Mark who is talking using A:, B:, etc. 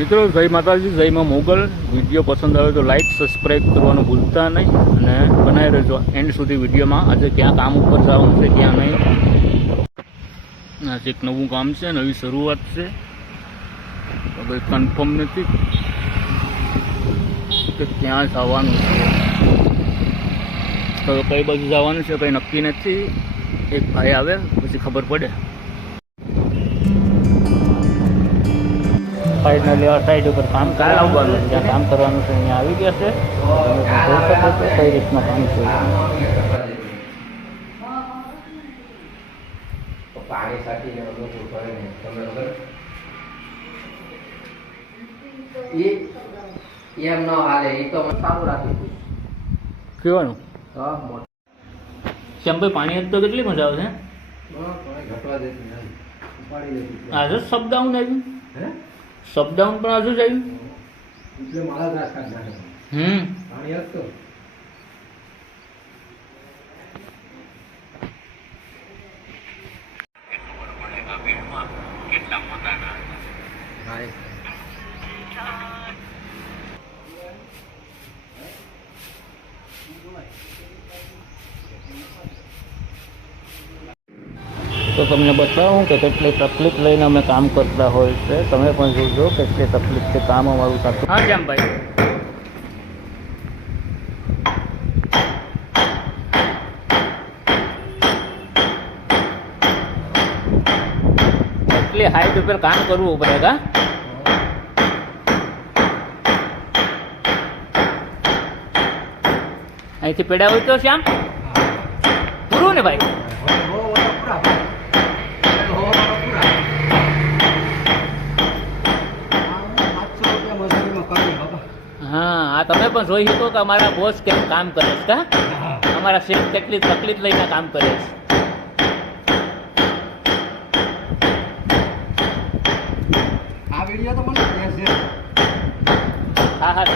A: મિત્રો, જય માતાજી, જયમાં મોગલ. વીડિયો પસંદ આવે તો લાઈક સબસ્ક્રાઈબ કરવાનું ભૂલતા નહીં અને બનાવી રહેજો એન્ડ સુધી વિડીયોમાં. આજે ક્યાં કામ ઉપર જવાનું છે, ક્યાં નહીં. આજે એક નવું કામ છે, નવી શરૂઆત છે. કંઈ કન્ફર્મ નથી કે ક્યાં જવાનું છે. તો કઈ બાજુ જવાનું છે, કંઈ નક્કી નથી. એક ભાઈ આવે, પછી ખબર પડે. ફાઇનલી લેવા સાઈડ ઉપર કામ કરવાનું જ્યાં કામ કરવાનું છે અહીંયા આવી ગયા છે. તમે જોઈ શકો છો કઈ રીતના કામ છે.
B: પાણી સાચીને બધું કરે ને? તમને ખબર? એમ ન હાલે ઈ તો સારું રાખી
A: કેવાનું
B: હા
A: શ્યામભાઈ પાણી જ તો કેટલી મજા આવે આજે શબ્ડાઉન આવ્યું
B: હે?
A: શબ્ડાઉન પણ આજુ જ આવ્યું?
B: એટલે મારા ત્રાસ કાઢ નાખે
A: હમ.
B: પાણી હતું.
A: તો તમને બતાવું કે કેટલી તકલીફ લઈને અમે કામ કરતા હોય છે. તમે પણ જોજો કેટલી તકલીફ છે કામ અમારું થતું હા શ્યામભાઈ એટલી હાઈટ ઉપર કામ કરવું પડે કા? અહીંથી પેડા હોય તો શ્યામ. પૂરું ને ભાઈ? તમે પણ જોઈ શકો કે અમારા બોસ કેમ કામ કરે છે. અમારા શેફ કેટલી તકલીફ લઈને કામ કરે છે.
B: આ વીડિયો તો મને
A: હા હા